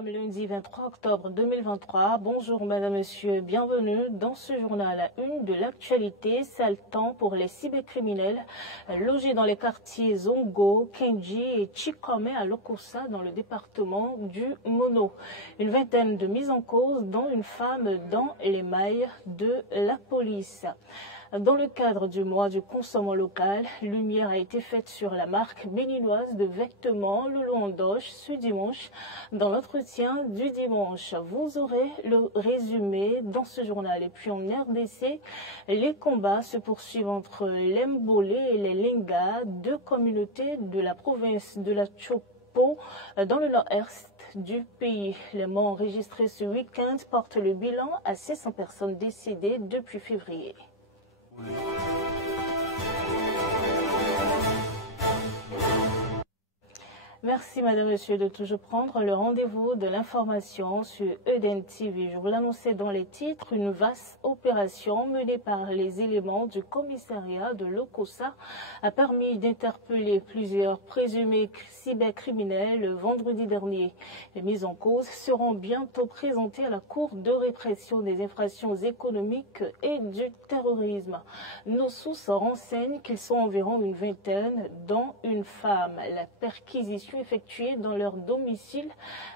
sommes lundi 23 octobre 2023. Bonjour madame, monsieur, bienvenue dans ce journal à une de l'actualité. Sale temps pour les cybercriminels logés dans les quartiers Zongo, Kenji et Chikome à Lokossa dans le département du Mono. Une vingtaine de mises en cause dont une femme dans les mailles de la police. Dans le cadre du mois du consommant local, lumière a été faite sur la marque béninoise de vêtements Lolo Andoche ce dimanche. Dans l'entretien du dimanche, vous aurez le résumé dans ce journal. Et puis en RDC, les combats se poursuivent entre les Mbolé et les Lenga, deux communautés de la province de la Chopo dans le nord-est du pays. Les morts enregistrés ce week-end portent le bilan à 600 personnes décédées depuis février. Merci madame, monsieur de toujours prendre le rendez-vous de l'information sur Eden TV. Je vous l'annonçais dans les titres, une vaste opération menée par les éléments du commissariat de Lokossa a permis d'interpeller plusieurs présumés cybercriminels le vendredi dernier. Les mises en cause seront bientôt présentées à la Cour de répression des infractions économiques et du terrorisme. Nos sources renseignent qu'ils sont environ une vingtaine, dont une femme. La perquisition effectuée dans leur domicile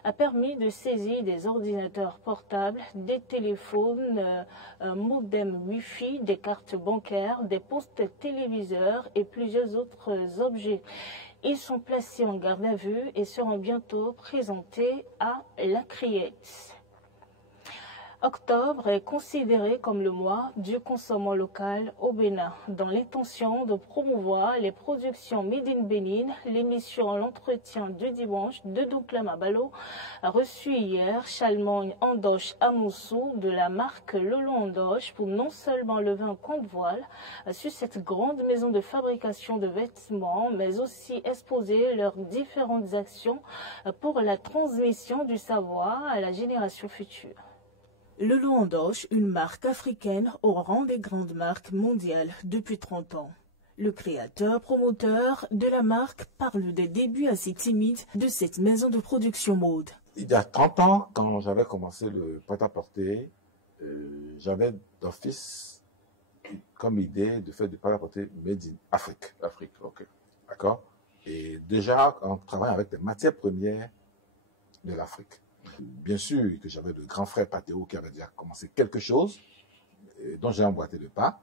a permis de saisir des ordinateurs portables, des téléphones, un modem Wi-Fi, des cartes bancaires, des postes téléviseurs et plusieurs autres objets. Ils sont placés en garde à vue et seront bientôt présentés à la Criette. Octobre est considéré comme le mois du consommant local au Bénin. Dans l'intention de promouvoir les productions Made in Bénin, l'émission L'entretien du dimanche de Douklam Abalo a reçu hier Chalmogne Andoche Amoussou de la marque Lolo Andoche pour non seulement lever un compte voile sur cette grande maison de fabrication de vêtements, mais aussi exposer leurs différentes actions pour la transmission du savoir à la génération future. Lolo Andoche, une marque africaine au rang des grandes marques mondiales depuis 30 ans. Le créateur, promoteur de la marque parle des débuts assez timides de cette maison de production mode. Il y a 30 ans, quand j'avais commencé le prêt-à-porter, j'avais d'office comme idée de faire du prêt-à-porter made in Afrique. Afrique, ok. D'accord? Et déjà, en travaillant avec des matières premières de l'Afrique. Bien sûr que j'avais le grand frère Patéo qui avait déjà commencé quelque chose, dont j'ai emboîté le pas.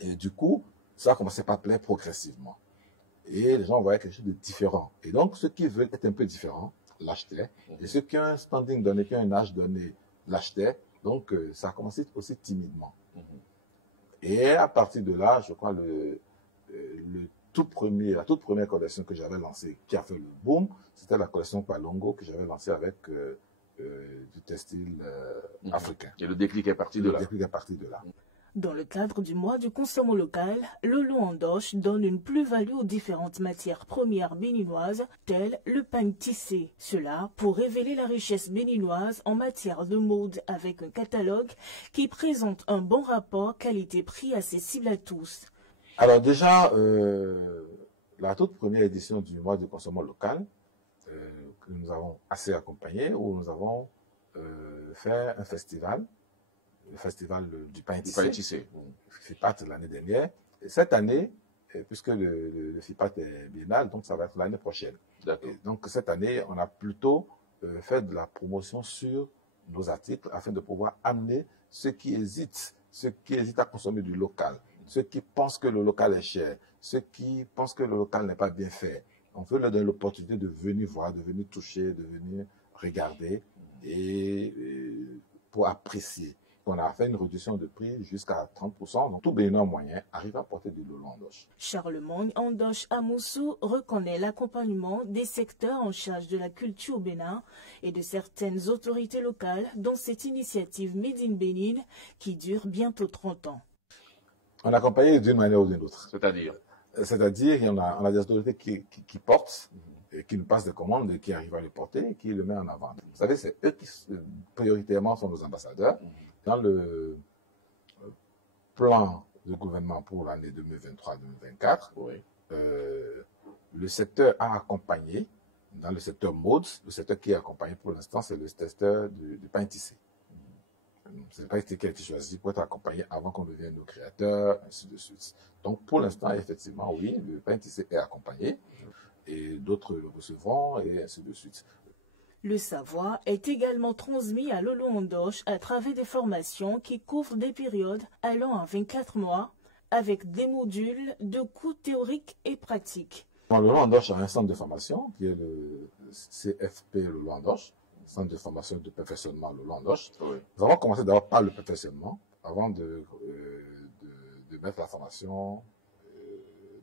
Et du coup, ça a commencé par plaire progressivement. Et les gens voyaient quelque chose de différent. Et donc, ceux qui veulent être un peu différents l'achetaient. Et ceux qui ont un standing donné, qui ont un âge donné, l'achetaient. Donc, ça a commencé aussi timidement. Et à partir de là, je crois, la toute première collection que j'avais lancée, qui a fait le boom, c'était la collection Palongo que j'avais lancée avec du textile africain. Et le déclic est parti de là. Le déclic est parti de là. Dans le cadre du mois du consommant local, Lolo Andoche donne une plus-value aux différentes matières premières béninoises, telles le pagne tissé. Cela pour révéler la richesse béninoise en matière de mode avec un catalogue qui présente un bon rapport qualité-prix accessible à tous. Alors déjà, la toute première édition du mois du consommant local, que nous avons assez accompagné, où nous avons fait un festival, le festival du pain tissé, FIPAT l'année dernière. Et cette année, puisque le FIPAT est biennal, donc ça va être l'année prochaine. Donc cette année, on a plutôt fait de la promotion sur nos articles afin de pouvoir amener ceux qui hésitent à consommer du local, ceux qui pensent que le local est cher, ceux qui pensent que le local n'est pas bien fait. On veut leur donner l'opportunité de venir voir, de venir toucher, de venir regarder et pour apprécier. On a fait une réduction de prix jusqu'à 30%. Donc tout Bénin moyen arrive à porter du Lolo Andoche. Charlemagne Andoche Amoussou reconnaît l'accompagnement des secteurs en charge de la culture au Bénin et de certaines autorités locales dans cette initiative Made in Bénin qui dure bientôt 30 ans. On a accompagné d'une manière ou d'une autre. C'est-à-dire, on a des autorités qui portent, et qui nous passent des commandes, et qui arrivent à les porter et qui le mettent en avant. Vous savez, c'est eux qui, prioritairement, sont nos ambassadeurs. Dans le plan de gouvernement pour l'année 2023-2024, le secteur a accompagné dans le secteur mode, le secteur qui est accompagné pour l'instant, c'est le secteur du pain tissé. C'est le pain tissé qui a été choisi pour être accompagné avant qu'on devienne nos créateurs, ainsi de suite. Donc, pour l'instant, effectivement, oui, le pain tissé est accompagné et d'autres le recevront et ainsi de suite. Le savoir est également transmis à Lolo Ndoche à travers des formations qui couvrent des périodes allant à 24 mois avec des modules de cours théoriques et pratiques. Lolo Ndoche a un centre de formation qui est le CFP Lolo Ndoche, centre de formation de perfectionnement Lolo Ndoche. Oui. Nous avons commencé d'abord par le perfectionnement avant de mettre la formation,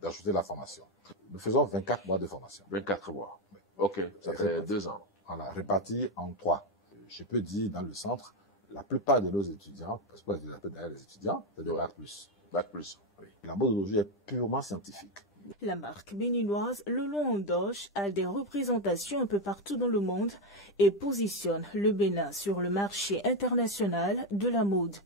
d'ajouter la formation. Nous faisons 24 mois de formation. 24 mois. Oui. Ok, ça fait 2 ans. Voilà, répartis en 3. Je peux dire, dans le centre, la plupart de nos étudiants, parce que je les appelle d'ailleurs les étudiants, c'est de Bac+. Bac+. Oui. La mode aujourd'hui est purement scientifique. La marque béninoise Lolo Ndoche a des représentations un peu partout dans le monde et positionne le Bénin sur le marché international de la mode.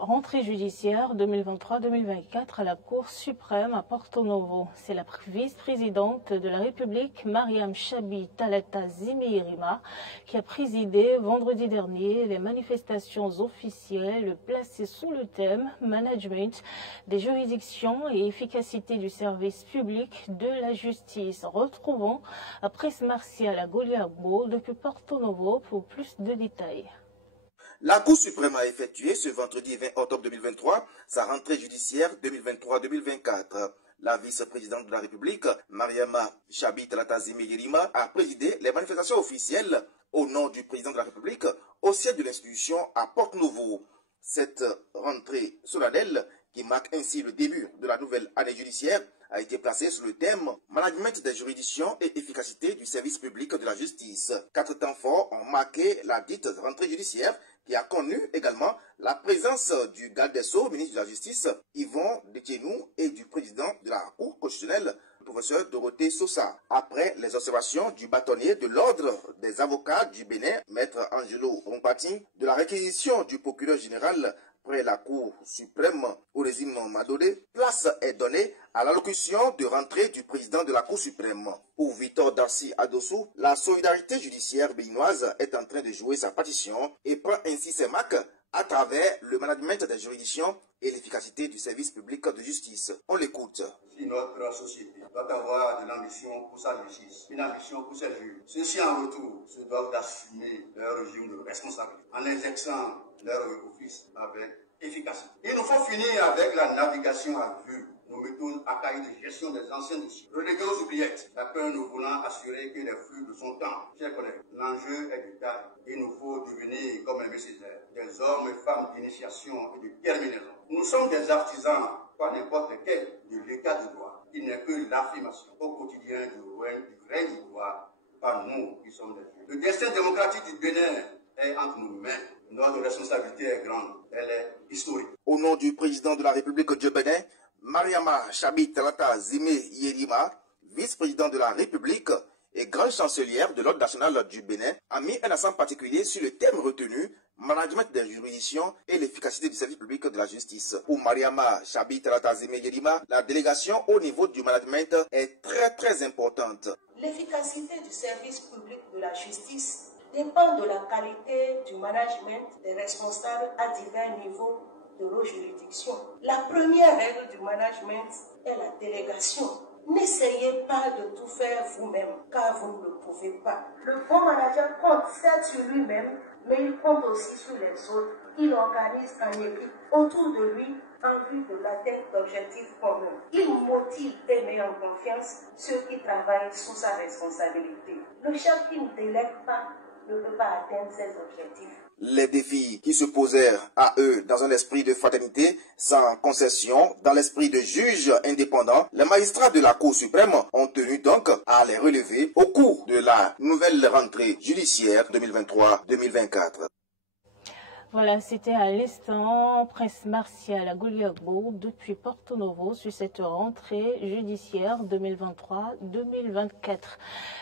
Rentrée judiciaire 2023-2024 à la Cour suprême à Porto Novo. C'est la vice-présidente de la République, Mariam Chabi Talata Zimeirima, qui a présidé vendredi dernier les manifestations officielles placées sous le thème « Management des juridictions et efficacité du service public de la justice ». Retrouvons Presse Martial à Goliagbo depuis Porto Novo pour plus de détails. La Cour suprême a effectué ce vendredi 20 octobre 2023 sa rentrée judiciaire 2023-2024. La vice-présidente de la République, Mariama Chabi Talata Zimeirima, a présidé les manifestations officielles au nom du président de la République au siège de l'institution à Porto Novo. Cette rentrée solennelle, qui marque ainsi le début de la nouvelle année judiciaire, a été placée sous le thème « Management des juridictions et efficacité du service public de la justice ». 4 temps forts ont marqué la dite rentrée judiciaire, qui a connu également la présence du garde des Sceaux, ministre de la Justice, Yvon Detienou, et du président de la Cour constitutionnelle, le professeur Dorothée Sosa. Après les observations du bâtonnier de l'Ordre des avocats du Bénin, maître Angelo Rompati, de la réquisition du procureur général près la Cour suprême au régime Madodé, place est donnée à l'allocution de rentrée du président de la Cour suprême. Pour Victor Darcy Adossou, la solidarité judiciaire béninoise est en train de jouer sa partition et prend ainsi ses marques à travers le management des juridictions et l'efficacité du service public de justice. On l'écoute. Si notre société doit avoir de l'ambition pour sa justice, une ambition pour ses juges, ceux-ci en retour se doivent d'assumer leur régime de responsabilité en exerçant leur office avec efficacité. Il nous faut finir avec la navigation à vue, nos méthodes archaïques de gestion des anciens dossiers. Relégués aux oubliettes, chacun nous voulant assurer que les flux de son temps. Chers collègues, l'enjeu est de taille. Il nous faut devenir, comme Aimé Césaire, des hommes et femmes d'initiation et de terminaison. Nous sommes des artisans, pas n'importe quel, de l'état de droit. Il n'est que l'affirmation au quotidien du règne du droit par nous qui sommes des juges. Le destin démocratique du Bénin est entre nos mains. Notre responsabilité est grande, elle est historique. Au nom du président de la République du Bénin, Mariama Chabi Talata Zimeirima, vice-président de la République et grande chancelière de l'Ordre national du Bénin, a mis un accent particulier sur le thème retenu « Management des juridictions et l'efficacité du service public de la justice ». Pour Mariama Chabi Talata Zimeirima, la délégation au niveau du management est très importante. L'efficacité du service public de la justice dépend de la qualité du management des responsables à divers niveaux de nos juridictions. La première règle du management est la délégation. N'essayez pas de tout faire vous-même, car vous ne le pouvez pas. Le bon manager compte certes sur lui-même, mais il compte aussi sur les autres. Il organise en équipe autour de lui en vue de l'atteinte d'objectifs communs. Il motive et met en confiance ceux qui travaillent sous sa responsabilité. Le chef qui ne délègue pas ne peut pas atteindre ses objectifs. Les défis qui se posèrent à eux dans un esprit de fraternité, sans concession, dans l'esprit de juges indépendants, les magistrats de la Cour suprême ont tenu donc à les relever au cours de la nouvelle rentrée judiciaire 2023-2024. Voilà, c'était à l'instant Prince Martial Gouliagbo depuis Porto Novo sur cette rentrée judiciaire 2023-2024.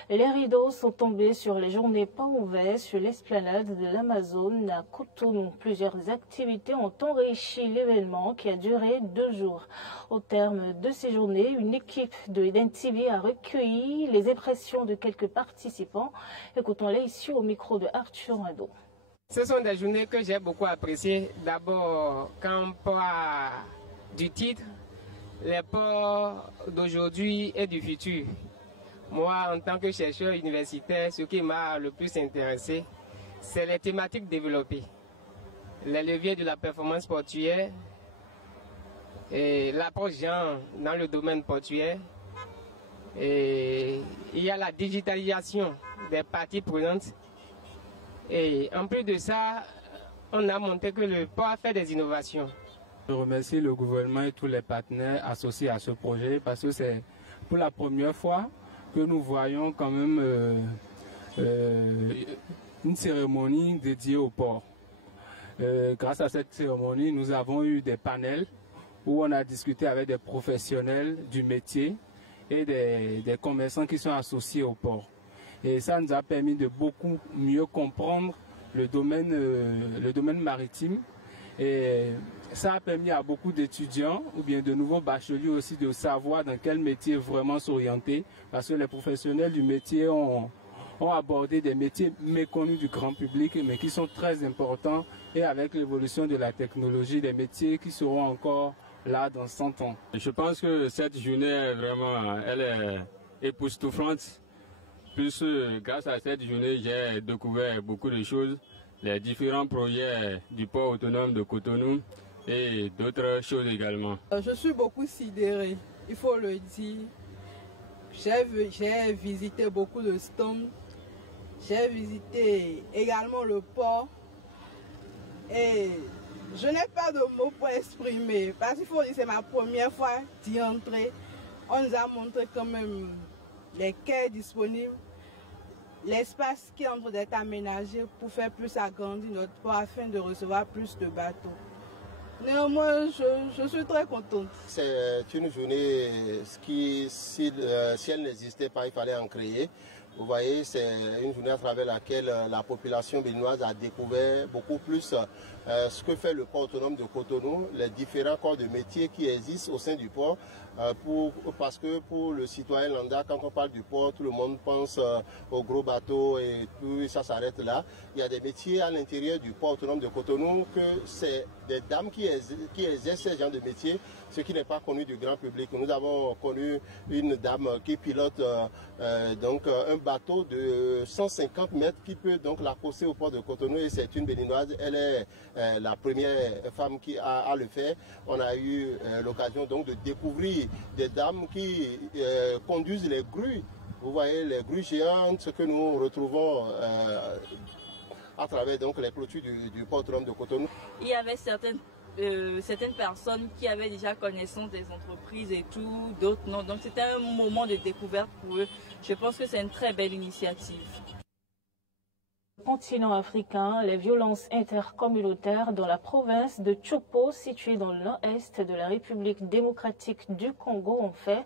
Les rideaux sont tombés sur les journées pas ouvertes sur l'esplanade de l'Amazone à Cotonou. Plusieurs activités ont enrichi l'événement qui a duré 2 jours. Au terme de ces journées, une équipe de IDEN-TV a recueilli les impressions de quelques participants. Écoutons-les ici au micro de Arthur Rado. Ce sont des journées que j'ai beaucoup appréciées. D'abord, quand on parle du titre, les ports d'aujourd'hui et du futur. Moi, en tant que chercheur universitaire, ce qui m'a le plus intéressé, c'est les thématiques développées. Les leviers de la performance portuaire, et l'approche genre dans le domaine portuaire. Et il y a la digitalisation des parties prenantes. Et en plus de ça, on a montré que le port a fait des innovations. Je remercie le gouvernement et tous les partenaires associés à ce projet parce que c'est pour la première fois que nous voyons quand même une cérémonie dédiée au port. Grâce à cette cérémonie, nous avons eu des panels où on a discuté avec des professionnels du métier et des commerçants qui sont associés au port. Et ça nous a permis de beaucoup mieux comprendre le domaine maritime. Et ça a permis à beaucoup d'étudiants ou bien de nouveaux bacheliers aussi de savoir dans quel métier vraiment s'orienter. Parce que les professionnels du métier ont abordé des métiers méconnus du grand public mais qui sont très importants. Et avec l'évolution de la technologie, des métiers qui seront encore là dans 100 ans. Je pense que cette journée, vraiment, elle est époustouflante. Plus grâce à cette journée, j'ai découvert beaucoup de choses, les différents projets du port autonome de Cotonou et d'autres choses également. Je suis beaucoup sidérée, il faut le dire. J'ai visité beaucoup de stands, j'ai visité également le port et je n'ai pas de mots pour exprimer parce qu'il faut dire que c'est ma première fois d'y entrer. On nous a montré quand même les quais disponibles, l'espace qui est en train d'être aménagé pour faire plus agrandir notre port afin de recevoir plus de bateaux. Néanmoins, je suis très contente. C'est une journée qui, si elle n'existait pas, il fallait en créer. Vous voyez, c'est une journée à travers laquelle la population béninoise a découvert beaucoup plus ce que fait le port autonome de Cotonou, les différents corps de métier qui existent au sein du port. Parce que pour le citoyen lambda, quand on parle du port, tout le monde pense aux gros bateaux et tout, et ça s'arrête là. Il y a des métiers à l'intérieur du port autonome de Cotonou que c'est des dames qui exercent ce genre de métiers, ce qui n'est pas connu du grand public. Nous avons connu une dame qui pilote donc un bateau de 150 mètres qui peut donc l'accoster au port de Cotonou et c'est une béninoise. Elle est la première femme qui a le fait. On a eu l'occasion donc de découvrir des dames qui conduisent les grues. Vous voyez les grues géantes que nous retrouvons à travers donc les clôtures du port autonome de Cotonou. Il y avait certaines personnes qui avaient déjà connaissance des entreprises et tout, d'autres non. Donc c'était un moment de découverte pour eux. Je pense que c'est une très belle initiative. Continent africain, les violences intercommunautaires dans la province de Chopo, située dans le nord-est de la République démocratique du Congo, ont fait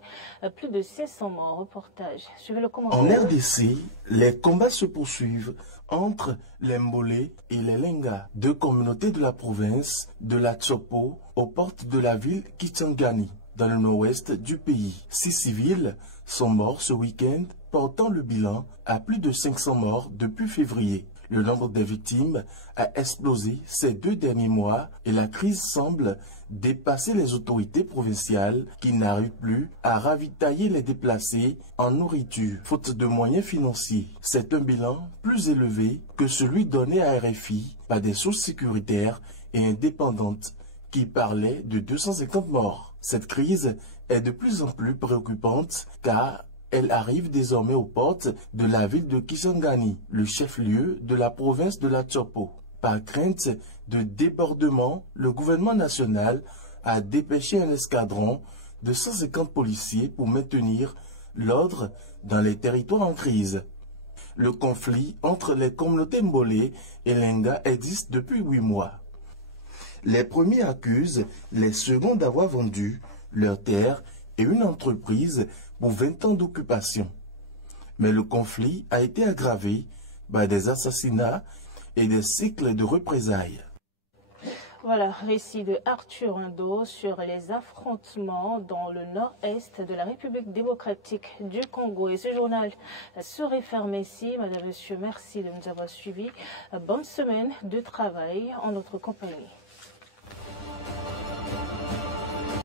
plus de 500 morts. Reportage. Suivez le commentaire. En RDC, les combats se poursuivent entre les Mbolé et les Lenga, deux communautés de la province de la Chopo, aux portes de la ville Kisangani, dans le nord-ouest du pays. 6 civils sont morts ce week-end, portant le bilan à plus de 500 morts depuis février. Le nombre des victimes a explosé ces 2 derniers mois et la crise semble dépasser les autorités provinciales qui n'arrivent plus à ravitailler les déplacés en nourriture, faute de moyens financiers. C'est un bilan plus élevé que celui donné à RFI par des sources sécuritaires et indépendantes qui parlaient de 250 morts. Cette crise est de plus en plus préoccupante car elle arrive désormais aux portes de la ville de Kisangani, le chef-lieu de la province de la Chopo. Par crainte de débordement, le gouvernement national a dépêché un escadron de 150 policiers pour maintenir l'ordre dans les territoires en crise. Le conflit entre les communautés Mbolé et Lenga existe depuis 8 mois. Les premiers accusent les seconds d'avoir vendu leurs terres et une entreprise pour 20 ans d'occupation. Mais le conflit a été aggravé par des assassinats et des cycles de représailles. Voilà, récit de Arthur Indo sur les affrontements dans le nord-est de la République démocratique du Congo. Et ce journal se referme ici. Madame, Monsieur, merci de nous avoir suivis. Bonne semaine de travail en notre compagnie.